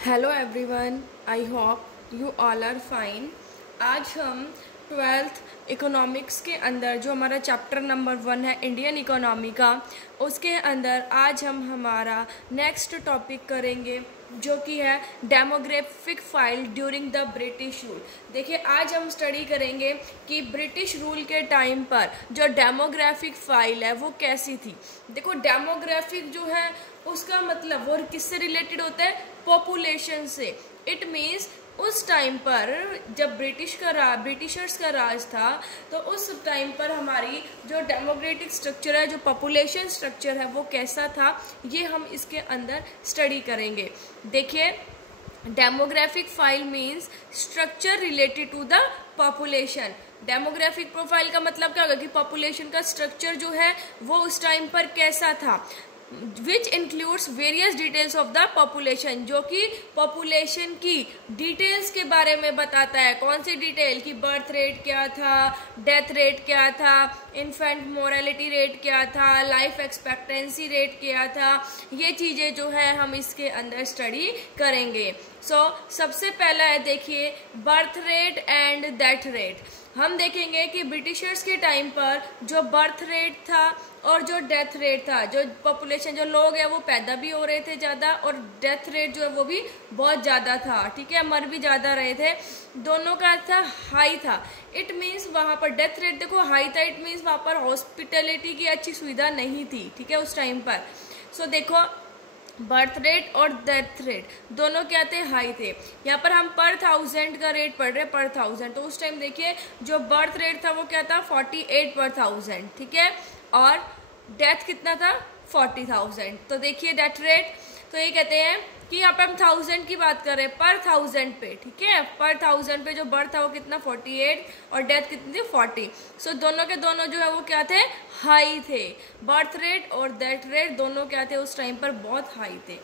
Hello everyone, I hope you all are fine. आज हम twelfth economics के अंदर जो हमारा चैप्टर नंबर 1 है इंडियन इकोनॉमी का, उसके अंदर आज हम हमारा नेक्स्ट टॉपिक करेंगे जो कि है demographic file during the British rule. देखिए, आज हम स्टडी करेंगे कि ब्रिटिश रूल के टाइम पर जो डेमोग्राफिक फाइल है वो कैसी थी। देखो, डेमोग्राफिक जो है उसका मतलब वो किससे रिलेटेड होता है? पॉपुलेशन से। इट मीन्स उस टाइम पर जब ब्रिटिशर्स का राज था, तो उस टाइम पर हमारी जो डेमोग्राफिक स्ट्रक्चर है, जो पॉपुलेशन स्ट्रक्चर है, वो कैसा था, ये हम इसके अंदर स्टडी करेंगे। देखिए, demographic file means structure related to the population. Demographic profile का मतलब क्या होगा कि पॉपुलेशन का स्ट्रक्चर जो है वो उस टाइम पर कैसा था, which includes various details of the population, जो कि पॉपुलेशन की डिटेल्स के बारे में बताता है। कौन सी डिटेल? कि बर्थ रेट क्या था, डेथ रेट क्या था, इन्फेंट मोरालिटी रेट क्या था, लाइफ एक्सपेक्टेंसी रेट क्या था, ये चीजें जो है हम इसके अंदर स्टडी करेंगे। सबसे पहला है, देखिए, birth rate and death rate. हम देखेंगे कि ब्रिटिशर्स के टाइम पर जो बर्थ रेट था और जो डेथ रेट था, जो पॉपुलेशन, जो लोग हैं वो पैदा भी हो रहे थे ज़्यादा, और डेथ रेट जो है वो भी बहुत ज़्यादा था। ठीक है, मर भी ज़्यादा रहे थे, दोनों का था हाई था। इट मीन्स वहाँ पर डेथ रेट देखो हाई था, इट मीन्स वहाँ पर हॉस्पिटलिटी की अच्छी सुविधा नहीं थी। ठीक है, उस टाइम पर। देखो, बर्थ रेट और डेथ रेट दोनों क्या थे? हाई थे। यहाँ पर हम पर 1000 का रेट पढ़ रहे, पर 1000। तो उस टाइम देखिए जो बर्थ रेट था वो क्या था? 48 पर 1000। ठीक है, और डेथ कितना था? 40,000। तो देखिए डेथ रेट, तो ये कहते हैं कि यहाँ पे हम 1000 की बात कर रहे हैं पर 1000 पे। ठीक है, पर 1000 पे जो बर्थ था वो कितना? 48, और डेथ कितनी थी? 40। दोनों के दोनों जो है वो क्या थे? हाई थे। बर्थ रेट और डेथ रेट दोनों क्या थे? उस टाइम पर बहुत हाई थे।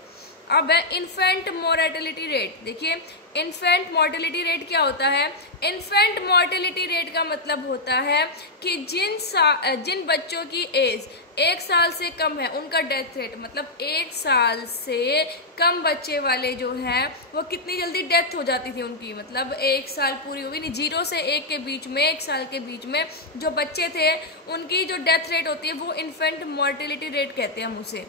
अब है इन्फेंट मोर्टेलिटी रेट। देखिए, इन्फेंट मोर्टेलिटी रेट क्या होता है? इन्फेंट मोर्टेलिटी रेट का मतलब होता है कि जिन बच्चों की एज 1 साल से कम है उनका डेथ रेट, मतलब 1 साल से कम बच्चे वाले जो हैं वो कितनी जल्दी डेथ हो जाती थी उनकी, मतलब 1 साल पूरी हुई नहीं, 0 से 1 के बीच में, 1 साल के बीच में जो बच्चे थे उनकी जो डेथ रेट होती है वो इन्फेंट मोर्टेलिटी रेट कहते हैं हम उसे।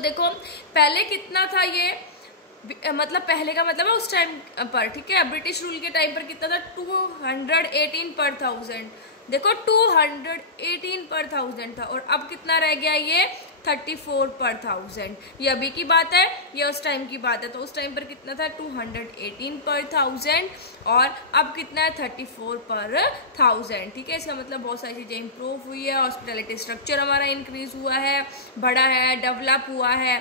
देखो, पहले कितना था ये, मतलब पहले का मतलब है उस टाइम पर। ठीक है, ब्रिटिश रूल के टाइम पर कितना था? 218 पर 1000। देखो, 218 पर 1000 था, और अब कितना रह गया? ये 34 पर 1000। ये अभी की बात है, ये उस टाइम की बात है। तो उस टाइम पर कितना था? 218 पर 1000, और अब कितना है? 34 पर 1000। ठीक है, इसका मतलब बहुत सारी चीजें इंप्रूव हुई है, हॉस्पिटलिटी स्ट्रक्चर हमारा इंक्रीज हुआ है, बढ़ा है, डेवलप हुआ है।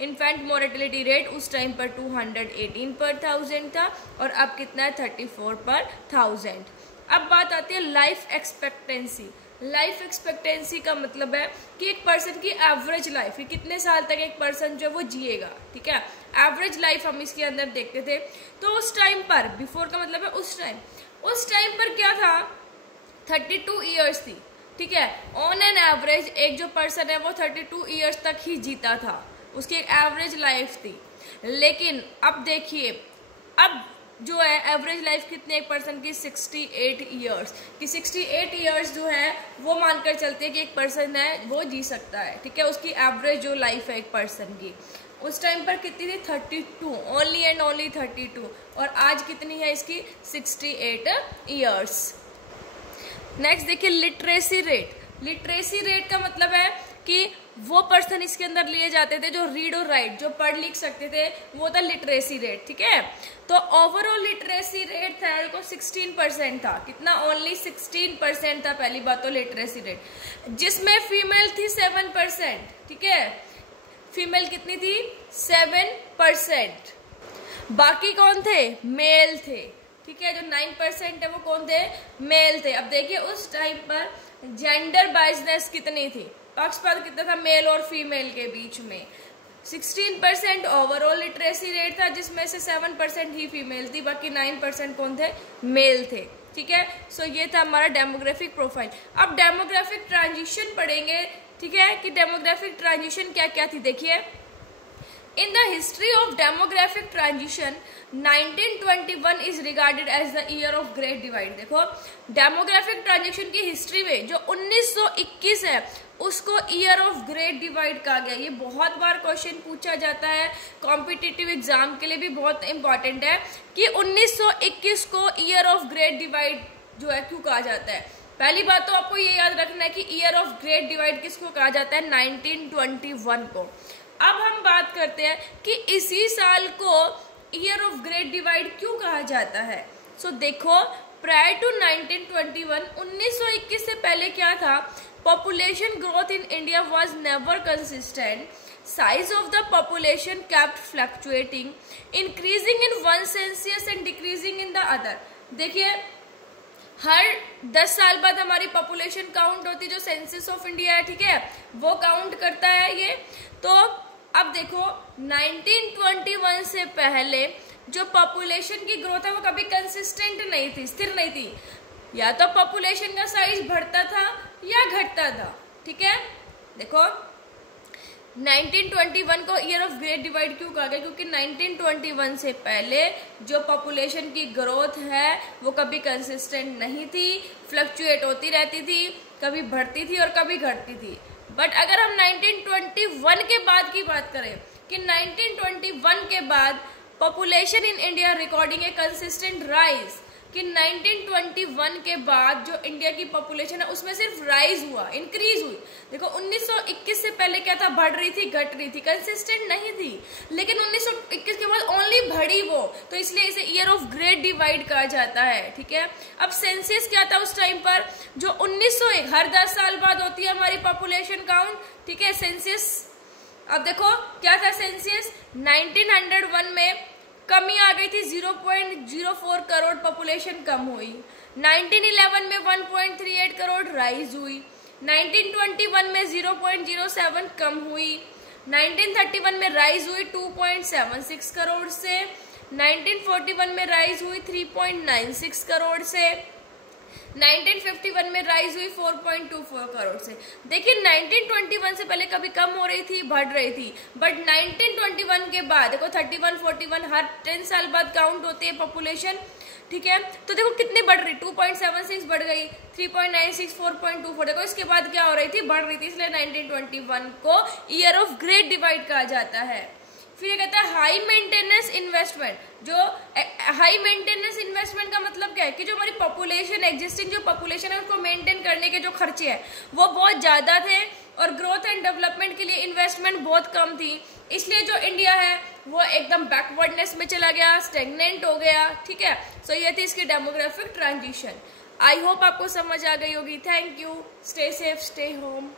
इन्फेंट मोर्टेलिटी रेट उस टाइम पर 218 पर 1000 था, और अब कितना है? 34 पर 1000। अब बात आती है लाइफ एक्सपेक्टेंसी। लाइफ एक्सपेक्टेंसी का मतलब है कि एक पर्सन की एवरेज लाइफ, कि कितने साल तक एक पर्सन जो वो जिएगा। ठीक है, एवरेज लाइफ हम इसके अंदर देखते थे। तो उस टाइम पर, बिफोर का मतलब है उस टाइम पर क्या था? 32 ईयर्स थी। ठीक है, ऑन एन एवरेज एक जो पर्सन है वो 32 ईयर्स तक ही जीता था, उसकी एक एवरेज लाइफ थी। लेकिन अब देखिए, अब जो है एवरेज लाइफ कितनी एक पर्सन की? 68 ईयर्स की। 68 ईयर्स जो है वो मानकर चलते हैं कि एक पर्सन है वो जी सकता है। ठीक है, उसकी एवरेज जो लाइफ है एक पर्सन की, उस टाइम पर कितनी थी? 32, ओनली एंड ओनली 32। और आज कितनी है इसकी? 68 ईयर्स। नेक्स्ट देखिए, लिटरेसी रेट। लिटरेसी रेट का मतलब है कि वो पर्सन इसके अंदर लिए जाते थे जो रीड और राइट, जो पढ़ लिख सकते थे, वो था लिटरेसी रेट। ठीक है, तो ओवरऑल लिटरेसी रेट था देखो 16% था। कितना? ओनली 16% था। पहली बात तो लिटरेसी रेट, जिसमें फीमेल थी 7%। ठीक है, फीमेल कितनी थी? 7%। बाकी कौन थे? मेल थे। ठीक है, जो 9% है वो कौन थे? मेल थे। अब देखिए, उस टाइम पर जेंडर बाइजनेस कितनी थी? पक्षपात कितना था मेल और फीमेल के बीच में? 16% ओवरऑल लिटरेसी रेट था, जिसमें से 7% ही फीमेल थी, बाकी 9% कौन थे? मेल थे। ठीक है, ये था हमारा डेमोग्राफिक प्रोफाइल। अब डेमोग्राफिक ट्रांजिशन पढ़ेंगे। ठीक है, कि डेमोग्राफिक ट्रांजिशन क्या क्या थी। देखिए, In the history of demographic transition, 1921 is regarded as the year of great divide. देखो डेमोग्राफिक ट्रांजिशन की हिस्ट्री में जो 1921 है उसको ईयर ऑफ ग्रेट डिवाइड कहा गया। ये बहुत बार क्वेश्चन पूछा जाता है, कॉम्पिटिटिव एग्जाम के लिए भी बहुत इंपॉर्टेंट है कि 1921 को ईयर ऑफ ग्रेट डिवाइड जो है क्यों कहा जाता है। पहली बात तो आपको ये याद रखना है कि ईयर ऑफ ग्रेट डिवाइड किसको कहा जाता है, 1921 को। अब हम बात करते हैं कि इसी साल को ईयर ऑफ ग्रेट डिवाइड क्यों कहा जाता है। सो देखो प्रायर टू 1921 1921 से पहले क्या था, population growth in India was never consistent, size of the population kept fluctuating, increasing in one census and decreasing in the other. देखिए हर 10 साल बाद हमारी पॉपुलेशन काउंट होती है, जो सेंसस ऑफ इंडिया है, ठीक है, वो काउंट करता है ये। तो अब देखो 1921 से पहले जो पॉपुलेशन की ग्रोथ है वो कभी कंसिस्टेंट नहीं थी, स्थिर नहीं थी, या तो पॉपुलेशन का साइज बढ़ता था या घटता था, ठीक है। देखो 1921 को ईयर ऑफ ग्रेट डिवाइड क्यों कहा गया, क्योंकि 1921 से पहले जो पॉपुलेशन की ग्रोथ है वो कभी कंसिस्टेंट नहीं थी, फ्लक्चुएट होती रहती थी, कभी बढ़ती थी और कभी घटती थी। बट अगर हम 1921 के बाद की बात करें कि 1921 के बाद population in India recording A consistent rise, कि 1921 के बाद जो इंडिया की पॉपुलेशन है उसमें सिर्फ राइज हुआ, इंक्रीज हुई। देखो 1921 से पहले क्या था, बढ़ रही थी, घट रही थी, कंसिस्टेंट नहीं थी, लेकिन 1921 के बाद ओनली बढ़ी वो, तो इसलिए इसे ईयर ऑफ ग्रेट डिवाइड कहा जाता है, ठीक है। अब सेंसस क्या था उस टाइम पर, जो 1901 हर 10 साल बाद होती है हमारी पॉपुलेशन काउंट, ठीक है, सेंसस। अब देखो क्या था सेंसस, 1901 में कमी आ गई थी, 0.04 करोड़ पॉपुलेशन कम हुई। 1911 में 1.38 करोड़ राइज हुई। 1921 में 0.07 कम हुई। 1931 में राइज हुई 2.76 करोड़ से। 1941 में राइज हुई 3.96 करोड़ से। 1951 में राइज हुई 4.24 करोड़ से। देखिए 1921 से पहले कभी कम हो रही थी, बढ़ रही थी, बट 1921 के बाद देखो 31, 41 हर 10 साल बाद काउंट होती है पॉपुलेशन, ठीक है। तो देखो कितनी बढ़ रही, 2.76 बढ़ गई, 3.96, 4.24, देखो इसके बाद क्या हो रही थी, बढ़ रही थी, इसलिए 1921 को ईयर ऑफ ग्रेट डिवाइड कहा जाता है। फिर ये कहता है हाई मेंटेनेंस इन्वेस्टमेंट। जो हाई मेंटेनेंस इन्वेस्टमेंट का मतलब क्या है कि जो हमारी पॉपुलेशन, एग्जिस्टिंग जो पॉपुलेशन है उसको मेंटेन करने के जो खर्चे हैं वो बहुत ज़्यादा थे और ग्रोथ एंड डेवलपमेंट के लिए इन्वेस्टमेंट बहुत कम थी, इसलिए जो इंडिया है वो एकदम बैकवर्डनेस में चला गया, स्टेगनेंट हो गया, ठीक है। सो ये थी इसकी डेमोग्राफिक ट्रांजिशन। आई होप आपको समझ आ गई होगी। Thank you, stay safe, stay home.